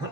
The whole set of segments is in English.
Here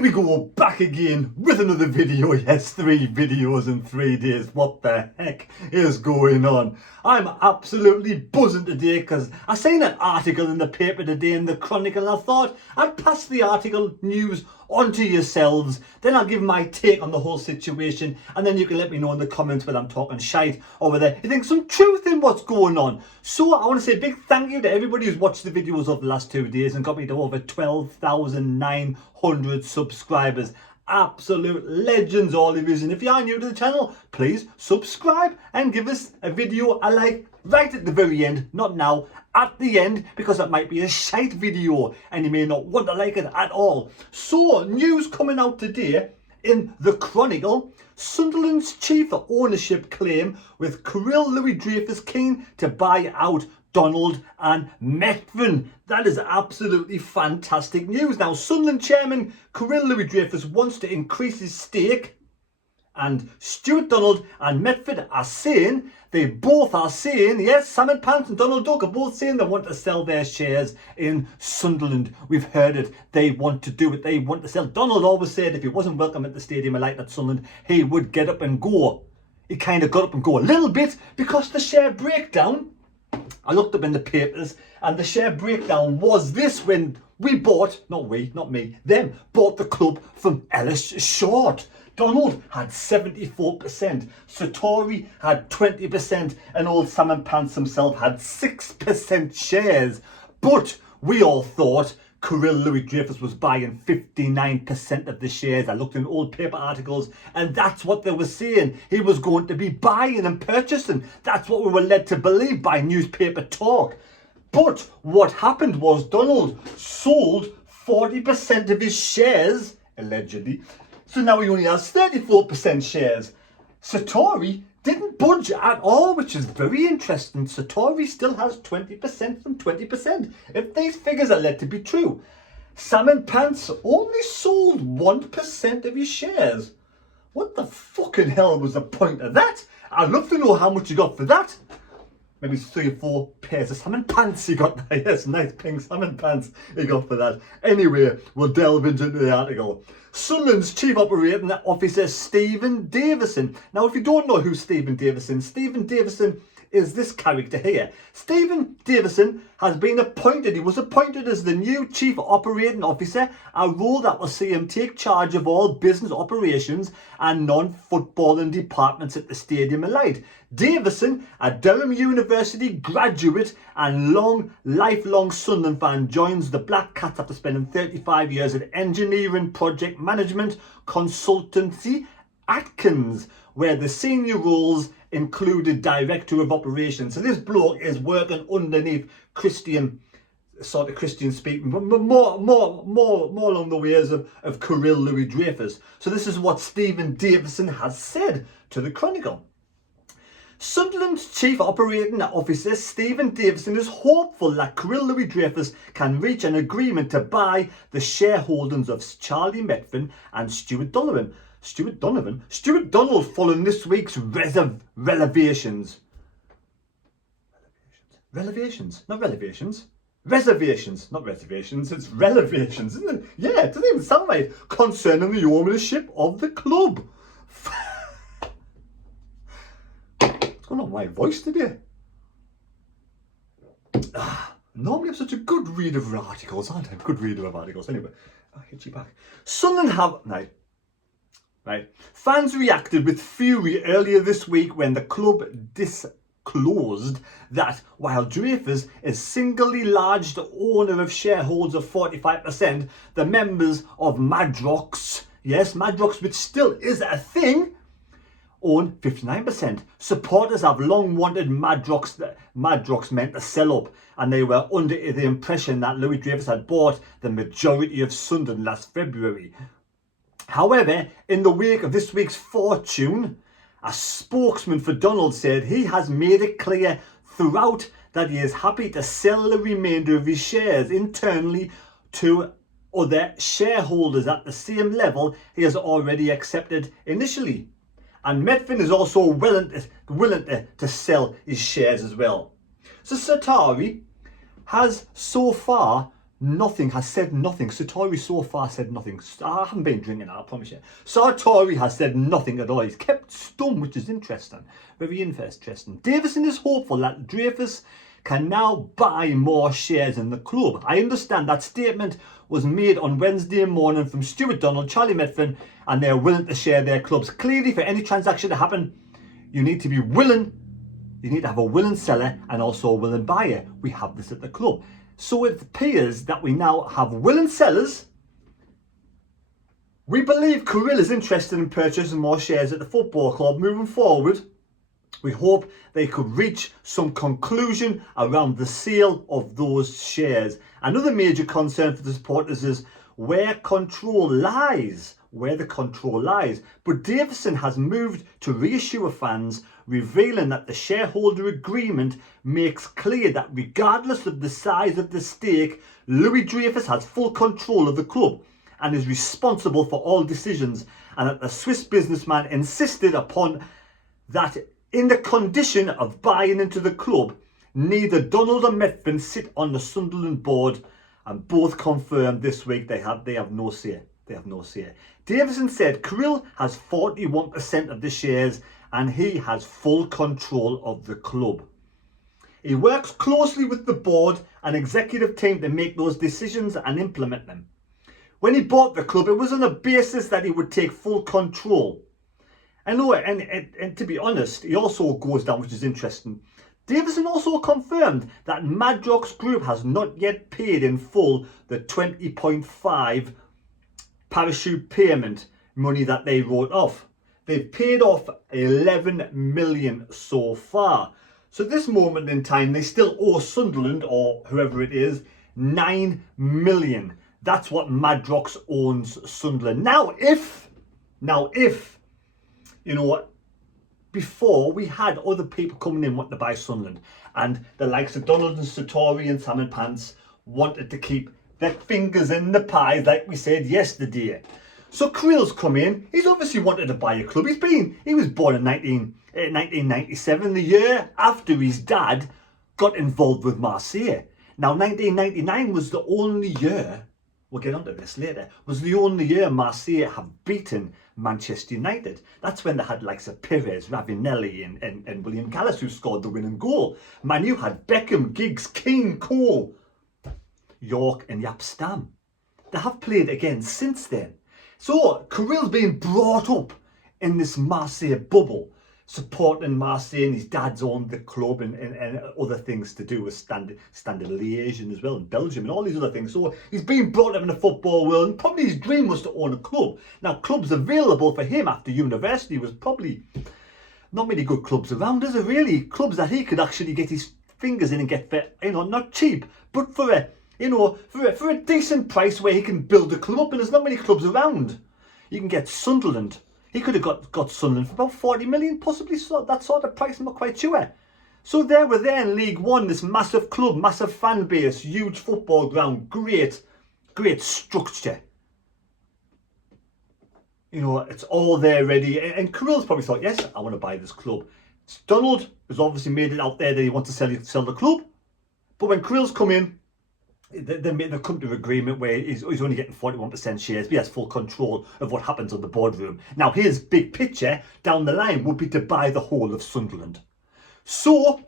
we go, back again with another video. Yes, 3 videos in 3 days. What the heck is going on? I'm absolutely buzzing today because I seen an article in the paper today in the Chronicle and I thought I'd pass the article news on to yourselves. Then I'll give my take on the whole situation and then you can let me know in the comments whether I'm talking shite or whether you think some truth in what's going on. So I want to say a big thank you to everybody who's watched the videos of the last 2 days and got me to over 12,900 subscribers. Absolute legends, all of you. And if you are new to the channel, please subscribe and give us a video a like right at the very end, not now, at the end, because that might be a shite video and you may not want to like it at all. So, news coming out today in the Chronicle: Sunderland's chief ownership claim with Kyril Louis-Drefus keen to buy out Donald and meevthen. That is absolutely fantastic news. Now, Sunderland chairman Kyril Louis-Drefus wants to increase his stake, and Stewart Donalds and meevthen are saying, yes, Sam Pants and Donald Duck are both saying they want to sell their shares in Sunderland. We've heard it. They want to do it. They want to sell. Donald always said if he wasn't welcome at the stadium like at Sunderland, he would get up and go. He kind of got up and go a little bit because the share breakdown, I looked up in the papers and the share breakdown was this: when we bought, not me, them bought the club from Ellis Short. Donald had 74%, Satori had 20%, and old Sam Pants himself had 6% shares. But we all thought Kyril Louis-Drefus was buying 59% of the shares. I looked in old paper articles and that's what they were saying. He was going to be buying and purchasing. That's what we were led to believe by newspaper talk. But what happened was Donald sold 40% of his shares, allegedly. So now he only has 34% shares. Satori didn't budge at all, which is very interesting. Satori still has 20% from 20%, if these figures are led to be true. Sam Pants only sold 1% of his shares. What the fucking hell was the point of that? I'd love to know how much you got for that. Maybe 3 or 4 pairs of salmon pants he got there. Yes, nice pink salmon pants he got for that. Anyway, we'll delve into the article. Sunderland's chief operating officer Stephen Davison. Now, if you don't know who Stephen Davison is this character here. Stephen Davison has been appointed. He was appointed as the new chief operating officer, a role that will see him take charge of all business operations and non-footballing departments at the Stadium of Light. Davison, a Durham University graduate and lifelong Sunderland fan, joins the Black Cats after spending 35 years at engineering project management consultancy Atkins, where the senior roles included director of operations. So this bloke is working underneath Christian speaking, but more along the ways of Kyril Louis-Drefus. So this is what Stephen Davison has said to the Chronicle. Sunderland's chief operating officer Stephen Davison is hopeful that Kyril Louis-Drefus can reach an agreement to buy the shareholdings of Charlie meevthen and Stewart Donalds following this week's reservations. It's relevations, isn't it? Yeah, it doesn't even sound right. Concerning the ownership of the club. What's going on with my voice today? Normally I'm such a good reader of articles, aren't I? A good reader of articles. Anyway, I'll hit you back. Sunderland have... Right. Fans reacted with fury earlier this week when the club disclosed that while Dreyfus is singly largest owner of shareholders of 45%, the members of Madrox, yes, Madrox, which still is a thing, own 59%. Supporters have long wanted Madrox meant to sell up, and they were under the impression that Louis-Dreyfus had bought the majority of Sunderland last February. However, in the wake of this week's fortune, a spokesman for Donald said he has made it clear throughout that he is happy to sell the remainder of his shares internally to other shareholders at the same level he has already accepted initially. And meevthen is also willing to sell his shares as well. So Satori has so far said nothing. Satori so far said nothing. I haven't been drinking that, I promise you. Satori has said nothing at all. He's kept stum, which is interesting. Very interesting. Davison is hopeful that Dreyfus can now buy more shares in the club. I understand that statement was made on Wednesday morning from Stewart Donalds, Charlie meevthen, and they're willing to share their clubs. Clearly, for any transaction to happen, you need to be willing. You need to have a willing seller and also a willing buyer. We have this at the club. So it appears that we now have willing sellers. We believe Kyril is interested in purchasing more shares at the football club moving forward. We hope they could reach some conclusion around the sale of those shares. Another major concern for the supporters is where control lies. Where the control lies. But Davison has moved to reassure fans, revealing that the shareholder agreement makes clear that regardless of the size of the stake, Louis-Dreyfus has full control of the club and is responsible for all decisions, and that the Swiss businessman insisted upon that in the condition of buying into the club, neither Donald or meevthen sit on the Sunderland board, and both confirmed this week they have no say. They have no say. Davison said Kyril has 41% of the shares and he has full control of the club. He works closely with the board and executive team to make those decisions and implement them. When he bought the club, it was on the basis that he would take full control. And to be honest, he also goes down, which is interesting. Davison also confirmed that Madrox Group has not yet paid in full the 20.5 parachute payment money that they wrote off. They've paid off 11 million so far. So at this moment in time, they still owe Sunderland, or whoever it is, 9 million. That's what Madrox owns Sunderland. Now if, you know, before we had other people coming in wanting to buy Sunderland, and the likes of Donald and Satori and Salmon Pants wanted to keep their fingers in the pie, like we said yesterday. So Kyril's come in. He's obviously wanted to buy a club. He was born in 1997, the year after his dad got involved with Marseille. Now 1999 was the only year, we'll get onto this later, was the only year Marseille have beaten Manchester United. That's when they had likes of Pires, Ravanelli and William Gallas who scored the winning goal. Man U had Beckham, Giggs, Keane, Cole, York and Jaap Stam. They have played again since then. So Kyril's been brought up in this Marseille bubble, supporting Marseille, and his dad's owned the club and other things to do with Standard Liège as well, in Belgium and all these other things. So he's been brought up in the football world, and probably his dream was to own a club. Now clubs available for him after university was probably not many good clubs around, is there really? Clubs that he could actually get his fingers in and get for, you know, not cheap, but for a, you know, for a decent price where he can build a club up, and there's not many clubs around. You can get Sunderland. He could have got Sunderland for about 40 million, possibly so, that sort of price, I'm not quite sure. So there we're there in League One, this massive club, massive fan base, huge football ground, great structure. You know, it's all there ready. And Kyril's probably thought, yes, I want to buy this club. Donald has obviously made it out there that he wants to sell the club. But when Kyril's come in, they've come to an agreement where he's only getting 41% shares, but he has full control of what happens on the boardroom. Now his big picture down the line would be to buy the whole of Sunderland. So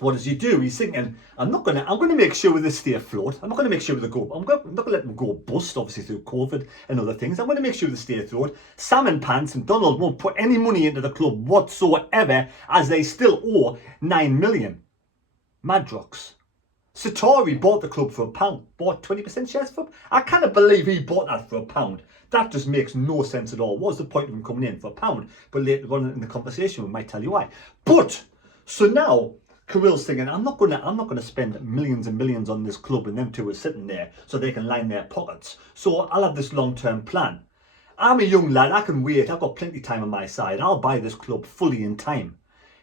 what does he do? He's thinking, I'm going to make sure they stay afloat. I'm not going to make sure they go. I'm not going to let them go bust, obviously through COVID and other things. I'm going to make sure they stay afloat. Salmon Pants and Donald won't put any money into the club whatsoever, as they still owe 9 million. Madrox. Satori bought the club for £1, bought 20% shares for. I cannot believe he bought that for £1. That just makes no sense at all. What's the point of him coming in for £1? But later on in the conversation, we might tell you why. But so now Kyril's thinking, I'm not gonna spend millions and millions on this club, and them two are sitting there so they can line their pockets. So I'll have this long-term plan. I'm a young lad. I can wait. I've got plenty of time on my side. I'll buy this club fully in time.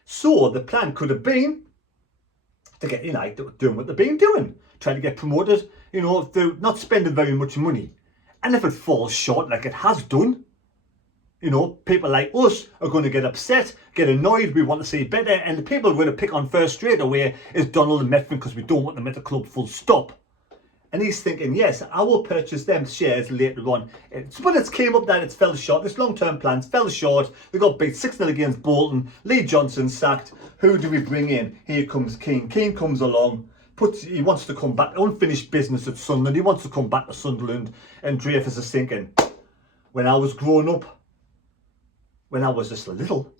So the plan could have been to get, you know, doing what they've been doing, trying to get promoted, you know, they're not spending very much money. And if it falls short like it has done, You know, people like us are going to get upset, get annoyed, we want to see better, and the people we're going to pick on first straight away is Donald and Methven because we don't want them at the club, full stop. And he's thinking, yes, I will purchase them shares later on. But it came up that it fell short. This long-term plans fell short. They got beat 6-0 against Bolton. Lee Johnson sacked. Who do we bring in? Here comes Keane. Keane comes along. He wants to come back. Unfinished business at Sunderland. He wants to come back to Sunderland. And Dreyfus is thinking, when I was growing up, when I was just a little,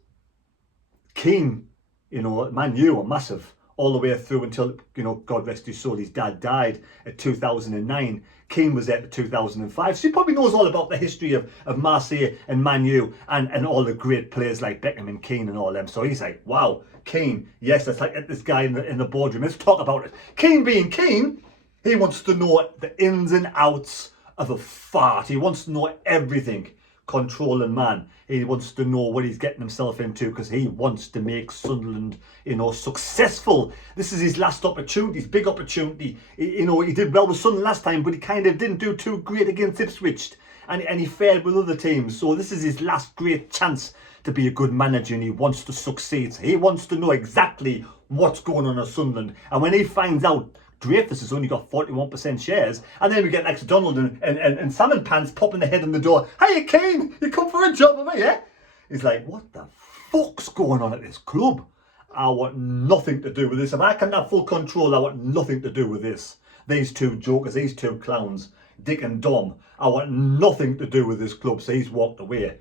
Keane, you know, Man U were massive all the way through until, you know, God rest his soul, his dad died at 2009. Keane was there to 2005. So he probably knows all about the history of Marseille and Man U and all the great players like Beckham and Keane and all them. So he's like, wow, Keane, yes, let's like this guy in the boardroom. Let's talk about it. Keane being Keane, he wants to know the ins and outs of a fart. He wants to know everything. Controlling man. He wants to know what he's getting himself into because he wants to make Sunderland, you know, successful. This is his last opportunity, his big opportunity. You know, he did well with Sunderland last time, but he kind of didn't do too great against Ipswich, and he fared with other teams. So this is his last great chance to be a good manager, and he wants to succeed. He wants to know exactly what's going on at Sunderland, and when he finds out Dreyfus has only got 41% shares, and then we get next to Donald and Salmon Pants popping their head in the door. Hey, Kane, you come for a job with me, yeah? He's like, what the fuck's going on at this club? I want nothing to do with this. If I can have full control, I want nothing to do with this. These two jokers, these two clowns, Dick and Dom, I want nothing to do with this club. So he's walked away.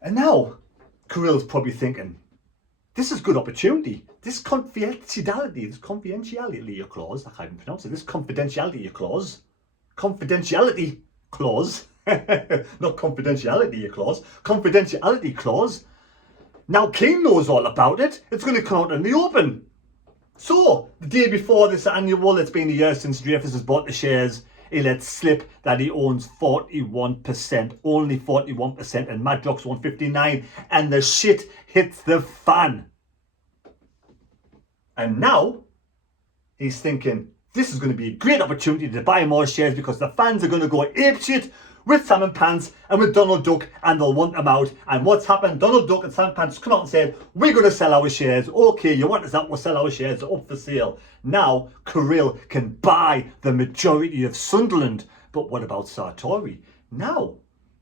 And now, Kyril's probably thinking, this is good opportunity. This confidentiality clause, I can't even pronounce it, this confidentiality clause, not confidentiality clause. Now Keane knows all about it. It's going to come out in the open. So, the day before this annual, it's been a year since Dreyfus has bought the shares, he let slip that he owns 41%, only 41%, and Madrox won 59%, and the shit hits the fan. And now, he's thinking, this is going to be a great opportunity to buy more shares because the fans are going to go apeshit with Salmon Pants and with Donald Duck, and they'll want them out. And what's happened? Donald Duck and Salmon Pants come out and said, we're going to sell our shares. Okay, you want us out, we'll sell our shares, they're up for sale. Now, Kyril can buy the majority of Sunderland. But what about Sartori? Now,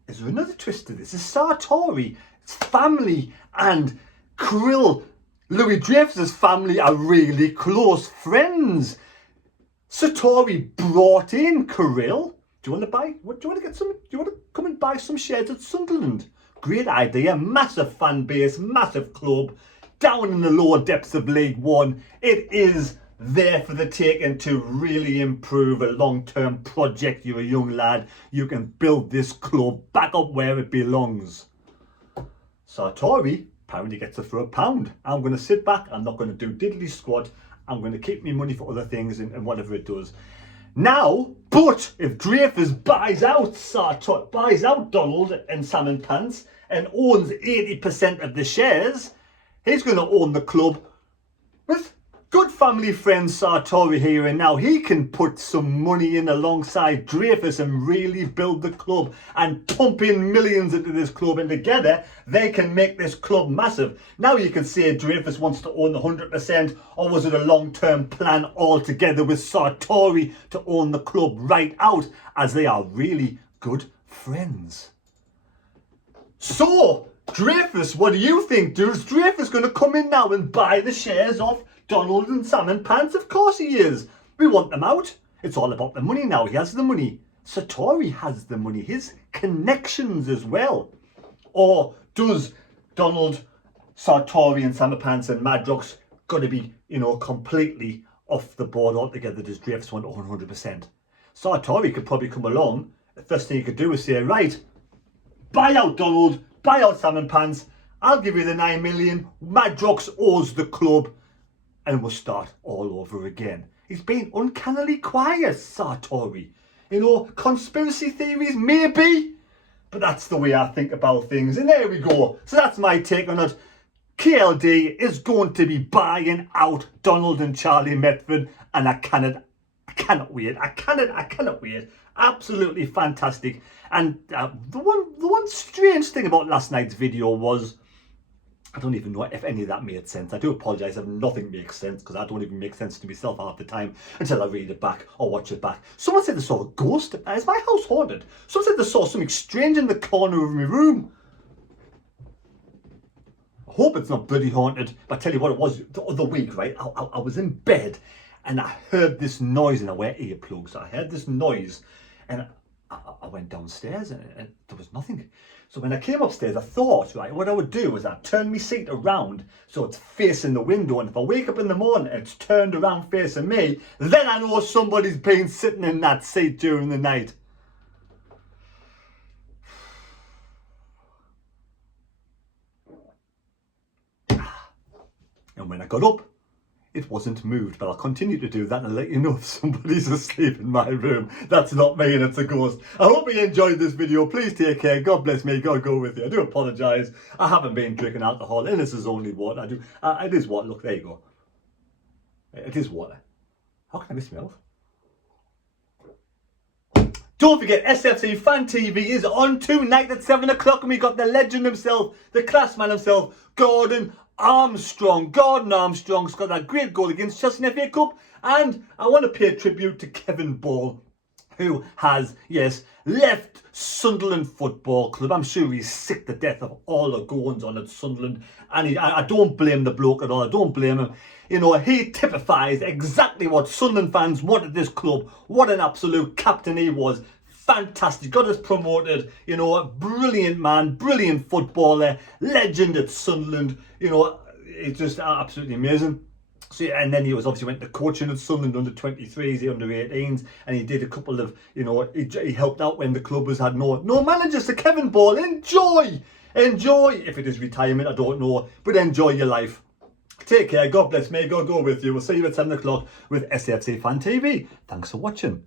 is there another twist to this? Is Sartori's family and Kyril Louis-Dreyfus' family are really close friends. Sartori brought in Kyril. Do you want to come and buy some shares at Sunderland? Great idea. Massive fan base, massive club, down in the lower depths of League One. It is there for the taking to really improve a long-term project. You're a young lad. You can build this club back up where it belongs. Sartori apparently gets it for £1. I'm going to sit back. I'm not going to do diddly squat. I'm going to keep my money for other things and whatever it does. Now, but if Dreyfus buys out Donald and Salmon Pants and owns 80% of the shares, he's going to own the club with good family friend Sartori here and now. He can put some money in alongside Dreyfus and really build the club and pump in millions into this club, and together they can make this club massive. Now you can say Dreyfus wants to own the 100%, or was it a long-term plan altogether with Sartori to own the club right out, as they are really good friends. So, Dreyfus, what do you think? Is Dreyfus going to come in now and buy the shares off Donald and Salmon Pants? Of course he is. We want them out. It's all about the money now. He has the money. Sartori has the money. His connections as well. Or does Donald, Sartori and Salmon Pants and Madrox got to be, completely off the board altogether? Does Dreyfus want 100%? Sartori could probably come along. The first thing he could do is say, right, buy out Donald, buy out Salmon Pants. I'll give you the 9 million. Madrox owes the club. And we'll start all over again. He's been uncannily quiet, Sartori. Conspiracy theories, maybe. But that's the way I think about things. And there we go. So that's my take on it. KLD is going to be buying out Donald and Charlie Methven. And I cannot wait. I cannot wait. absolutely fantastic. And the one strange thing about last night's video was, I don't even know if any of that made sense. I do apologise if nothing makes sense, because I don't even make sense to myself half the time until I read it back or watch it back. Someone said they saw a ghost. Is my house haunted? Someone said they saw something strange in the corner of my room. I hope it's not bloody haunted, but I tell you what it was the other week, right? I was in bed and I heard this noise, and I wear earplugs. I heard this noise and I went downstairs and there was nothing. So when I came upstairs, I thought, right, what I would do is I'd turn my seat around so it's facing the window, and if I wake up in the morning and it's turned around facing me, then I know somebody's been sitting in that seat during the night. And when I got up, it wasn't moved, but I'll continue to do that and I'll let you know if somebody's asleep in my room. That's not me and it's a ghost. I hope you enjoyed this video. Please take care. God bless me. God go with you. I do apologise. I haven't been drinking alcohol, and this is only water. I do. It is water. Look, there you go. It is water. How can I miss my mouth? Don't forget, SFC Fan TV is on tonight at 7 o'clock, and we got the legend himself, the class man himself, Gordon Armstrong's got that great goal against Chelsea in the FA Cup. And I want to pay a tribute to Kevin Ball, who has, yes, left Sunderland Football Club. I'm sure he's sick to death of all the goings on at Sunderland, and I don't blame the bloke at all. I don't blame him. You know, he typifies exactly what Sunderland fans wanted this club. What an absolute captain he was. Fantastic, got us promoted, you know, brilliant man, brilliant footballer, legend at Sunderland, you know, it's just absolutely amazing. So, and then he was obviously went to coaching at Sunderland under 23s, the under 18s, and he did a couple of, you know, he helped out when the club had no managers. So Kevin Ball, enjoy, if it is retirement, I don't know, but enjoy your life. Take care, God bless me, God go with you. We'll see you at 7 o'clock with SFC Fan TV. Thanks for watching.